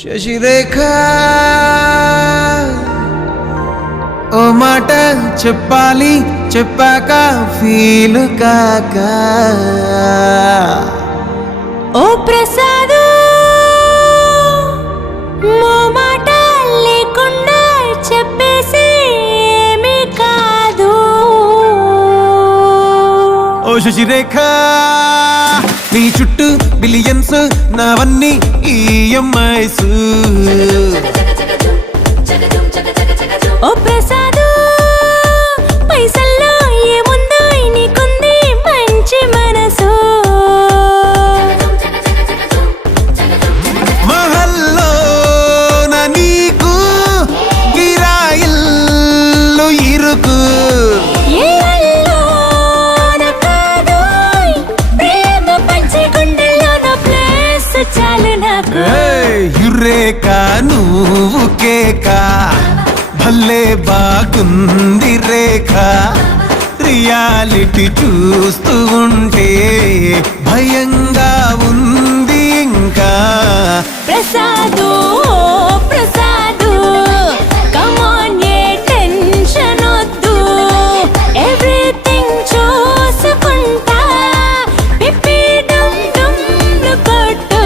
శశిరేఖ ఓ మాట చెప్పాలి చెప్పాక ఫీలు కాక ఓ ప్రసాదు మో మాట లేకుండా చెప్పేసి ఏమీ కాదు. ఓ శశిరేఖ నీ చుట్టూ బిలియన్స్ నావన్నీ ఈఎంఐస్. ఓ ప్రసాదు పైసల్లో ఏముందో నీకుంది మంచి మనసు. మహల్లో నా నీకు గిరాయిల్లు ఇరుకు. ఏ అల్లోన కాదోయ్, ప్రేమ పంచి గుండెల్లోన ప్లేస్ చాలు నాకు. యురేక నువ్వు కేక భలే బాగుంది రేఖ. రియాలిటీ చూస్తూ ఉంటే భయంగా ఉంది ఇంకా. ప్రసాదు ప్రసాదు కమాన్ ఏ టెన్షన్ వద్దు, ఎవ్రీథింగ్ చూసుకుంటా పిప్పి డమ్ డమ్ కొట్టు.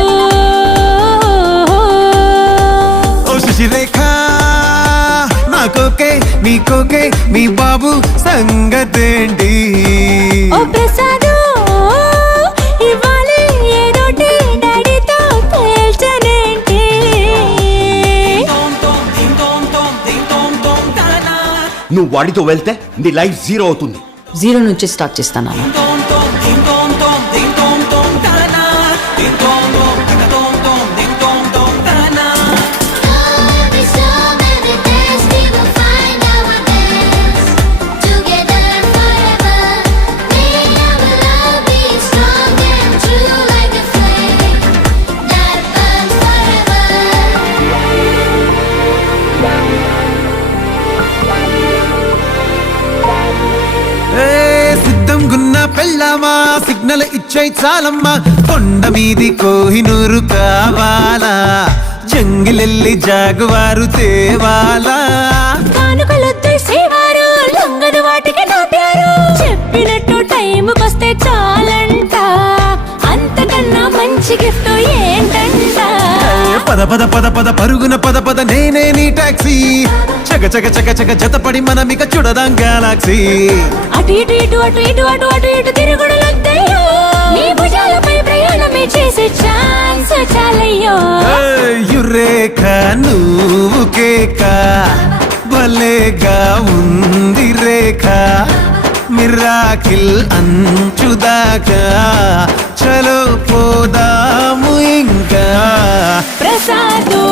ఓ శశిరేఖ నాకోకే నీకోకే మీ బాబు సంగతేంటి? ఓ ప్రసాదు ఇవ్వాలి ఏదోటి డాడీతో తేల్చనేంటి. నువ్వు వాడితో వెళ్తే నీ లైఫ్ జీరో అవుతుంది. జీరో నుంచి స్టార్ట్ చేస్తాను నాన్న. సిద్ధం గున్న పెళ్ళామా సిగ్నల్ ఇచ్చాయి చాలమ్మా. కొండ మీది కోహినూరు కావాలా, జంగిలెల్లి జాగువారు తేవాలా. కానుకలొద్దు సేవారు లొంగదు వాటికి నా ప్యారు, చెప్పినట్టు టైంకొస్తే చాలంట, అంతకన్నా మంచి గిఫ్ట్ ఏంటంట. పద పద పద పద పరుగున పద పద నేనే నీ టాక్సీ. చక చక చక చక జతపడి మనమిక చూడదాం గెలాక్సీ. అటు ఇటు ఇటు అటు ఇటు అటు అటు ఇటు తిరుగుడులొద్దయ్యో, నీ భుజాలపై ప్రయాణమే చేసే ఛాన్స్ చాలయ్యో. యురేఖ నువ్వు కేక భలేగా ఉంది రేఖ. మిరాకిల్ అంచుదాకా చలో పోదాము ఇంకా. ప్రసాదు